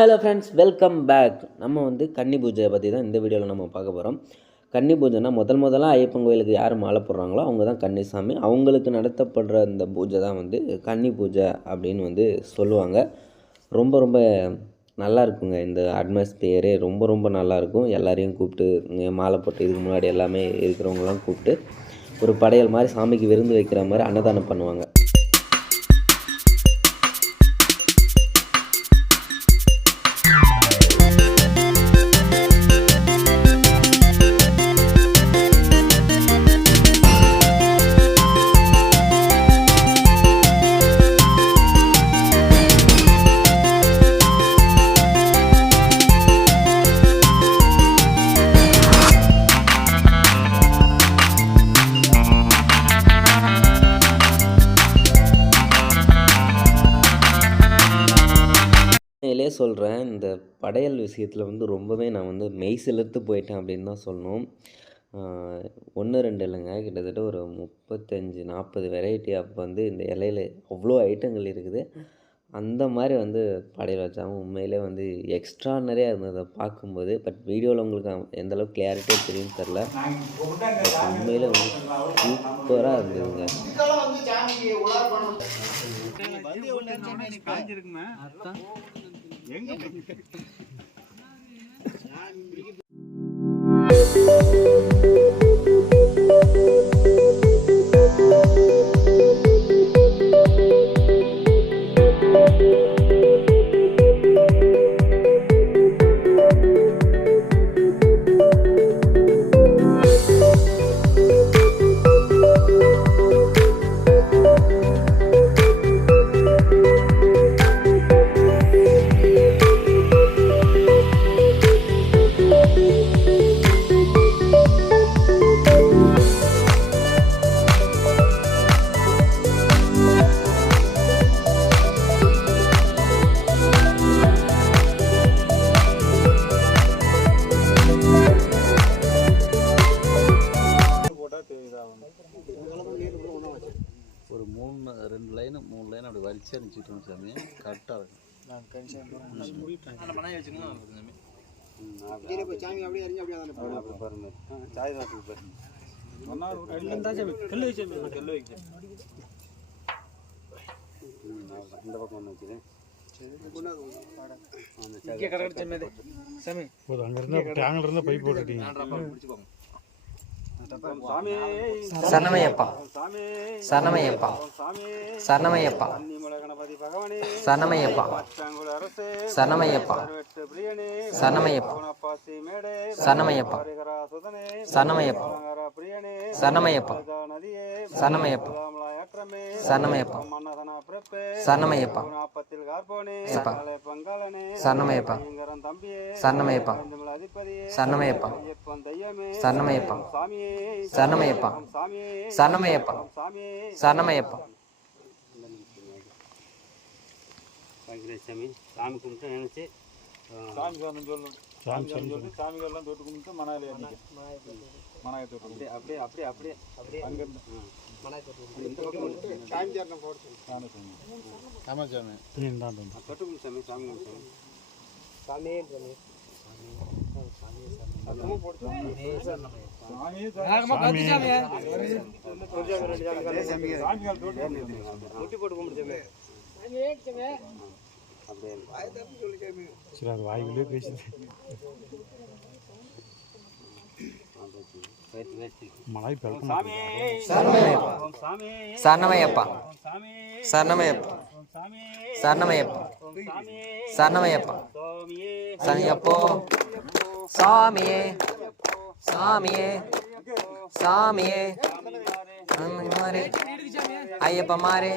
Hello friends, welcome back. நம்ம கன்னி பூஜையை பற்றி தான் இந்த வீடியோவில் நம்ம பார்க்க போகிறோம். கன்னி பூஜைனா முதலாக ஐயப்பன் கோயிலுக்கு யார் மாலை போடுறாங்களோ அவங்க தான் கன்னிசாமி. அவங்களுக்கு நடத்தப்படுற இந்த பூஜை தான் கன்னி பூஜை அப்படின்னு சொல்லுவாங்க. ரொம்ப ரொம்ப நல்லா இருக்குங்க. இந்த அட்மாஸ்பியரே ரொம்ப நல்லாயிருக்கும். எல்லாரையும் கூப்பிட்டு மாலை போட்டு இதுக்கு முன்னாடி எல்லாமே இருக்கிறவங்களாம் கூப்பிட்டு ஒரு படையல் மாதிரி சாமிக்கு விருந்து வைக்கிற மாதிரி அன்னதானம் பண்ணுவாங்க. உண்மையிலே சொல்கிறேன், இந்த படையல் விஷயத்தில் ரொம்பவே நான் மெய் சிலிர்த்து போயிட்டேன் அப்படின்னு தான் சொல்லணும். 1 2 இல்லைங்க, கிட்டத்தட்ட ஒரு 35-40 வெரைட்டி. அப்போ இந்த இலையில அவ்வளோ ஐட்டங்கள் இருக்குது. அந்த மாதிரி படையல் வச்சாங்க. உண்மையிலே எக்ஸ்ட்ரானரியாக இருந்தது அதை பார்க்கும்போது. பட் வீடியோவில் உங்களுக்கு எந்தளவுக்கு கிளியாரிட்டியாக தெரியும்னு தெரில. உண்மையிலே சூப்பராக இருந்ததுங்க. ஒரு 2 லைன் 3 லைன் அப்படி வரிச்சு அனுப்பிச்சிட்டோம் சாமி. கரெக்டாக இருக்கும். இந்த பக்கம் ஒன்று வச்சுருக்கேன். அங்கிருந்தா பைப் போட்டுட்டீங்க. சரணமையப்பா சரணமையப்பா சரணமையப்பா சரணமையப்பா சரணமையப்பா சரணமையப்பா சரணமையப்பா சரணமையப்பா சரணமையப்பா சரணமையப்பா சரணமையப்பா சரணமையப்பா சரணமையப்பா சரணமையப்பா சரணமையப்பா சரணமையப்பா சரணமையப்பா சரணமையப்பா சரணமையப்பா. சாமி சாமி கும்பிட்டு நினைச்சு சாமிக்காரன் சொல்லணும். சாமிக்காரன் சாமிக்காரெல்லாம் தொட்டு கும்பிட்டு மனாலி மனாய தொட்டு அப்படியே அப்படியே அப்படியே அப்படியே அங்கிருந்து ஆமாம் சாமி தொட்டு கும்பிட்டு சாமி சாமி முட்டி போட்டு கும்பிட்டு வாய்களே பேசி சரணமையப்பா சரணமையப்பா சரணமையப்பா சரணமையப்பா சரணமையப்போ சாமியே சாமியே சாமியே மாறே ஐயப்ப மாறே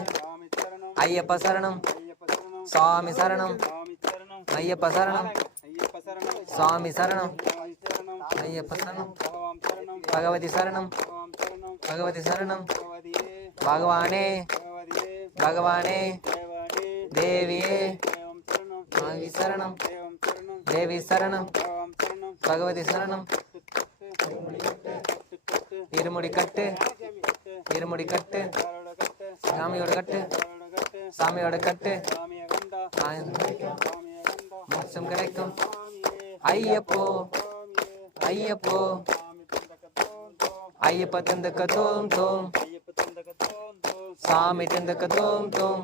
ஐயப்ப சரணம் சுவாமி சரணம் ஐயப்ப சரணம் சுவாமி சரணம் ஐயப்ப சரணம் பகவதி சரணம் பகவதி சரணம் பகவானே பகவானே தேவியே மாவி சரணம் தேவி சரணம் பகவதி சரணம் இருமுடி கட்டு இருமுடி கட்டு சாமியோட கட்டு சாமியோட கட்டு மோட்சம் கிடைக்கும் ஐயப்போ ஐயப்போ ஐயப்ப தந்தக்க தோம் தோம் சாமி தந்தக்க தோம் தோம்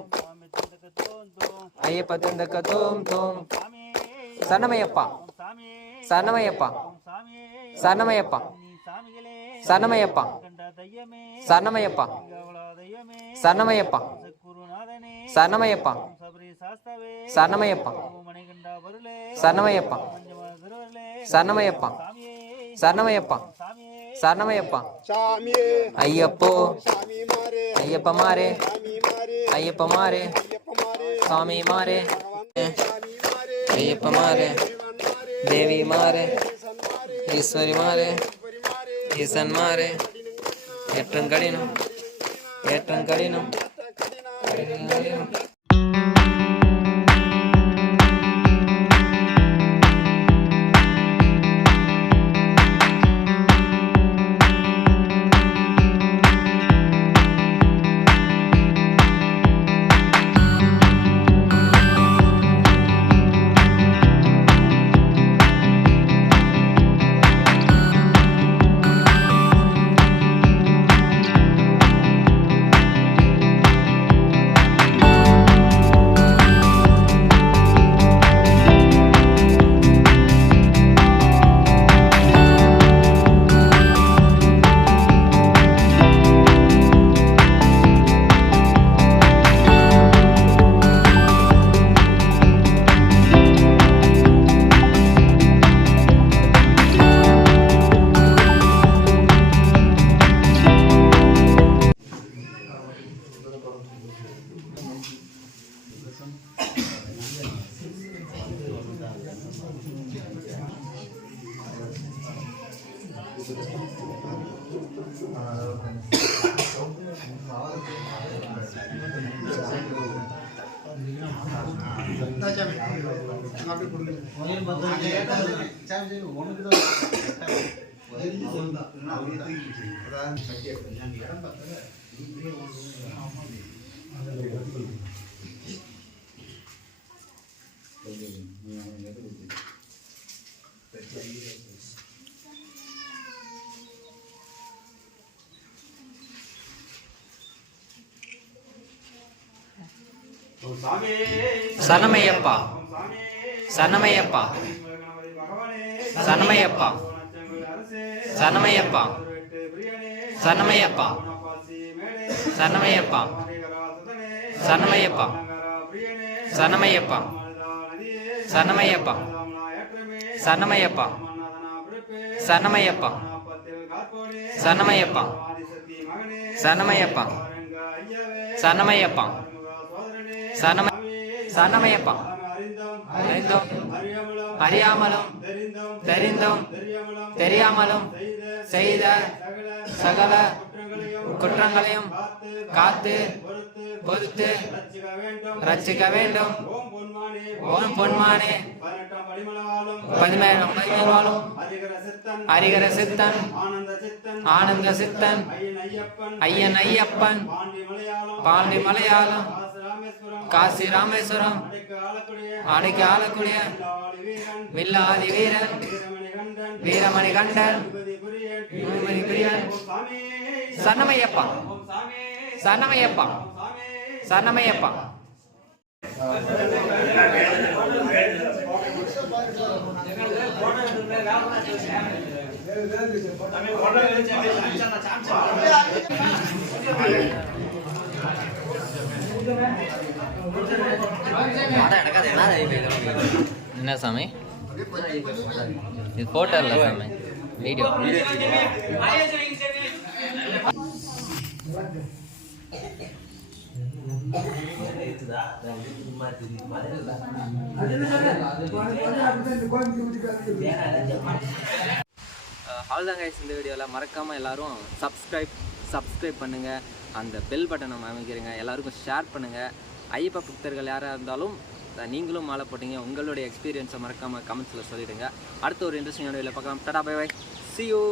ஐயப்ப தந்தக்க தோம் தோம் சரணமையப்பா சரணமையப்பா சரணமையப்பா சரணமையப்பா சரணமையப்பா சரணமையப்பா சரணமையப்பா சரணமையப்பா சரணமையப்பா சரணமையப்பா சரணமையப்பா சரணமையப்பா ஐயப்போ ஐயப்ப மாறே ஐயப்ப மாறே சாமி மாறே ஐயப்ப மாறே தேவி மாறே ஈஸ்வரி மாறே ஈசன் மாறே ஏற்றம் கடினம் ஏற்றம் கடினம் கடினம் சரணமையப்பா சரணமையப்பா சரணமையப்பா சரணமையப்பா சரணமையப்பா சரணமையப்பா சரணமையப்பா சரணமையப்பா சரணமையப்பா சரணமையப்பா சரணமையப்பா சரணமையப்பா சரணமையப்பா சரணமையப்பா சரணமையப்பா அறிந்தோம் அறியாமலும் தெரிந்தும் தெரியாமலும் செய்த சகல குற்றங்களையும் காத்து பொறுத்து ரட்சிக்க வேண்டும். ஓம் பொன்மானே 17 ஹரிகர சித்தன் ஆனந்த சித்தன் ஐயன் ஐயப்பன் பாண்டி மலையாளம் காசி ராமேஸ்வரம் அடைக்கு ஆளக்கூடிய வில்லாதி வீரன் வீரமணி கண்டன் பிரியன் சரணமையப்பா சரணமையப்பா சரணமையப்பா. என்ன சாமி இது போட்டோ இல்லை சாமி வீடியோ. அவ்வளோதான் கைஸ், இந்த வீடியோவில் மறக்காமல் எல்லோரும் சப்ஸ்கிரைப் பண்ணுங்கள், அந்த பெல் பட்டனை அமைக்கிறீங்க, எல்லாருக்கும் ஷேர் பண்ணுங்கள். ஐயப்ப பக்தர்கள் யாராக இருந்தாலும் நீங்களும் மாலை போட்டீங்க, உங்களுடைய எக்ஸ்பீரியன்ஸை மறக்காமல் கமெண்ட்ஸில் சொல்லிவிடுங்க. அடுத்த ஒரு இன்ட்ரெஸ்டிங்கான வீடியோவில் பார்க்கலாம். Tata bye bye, see you.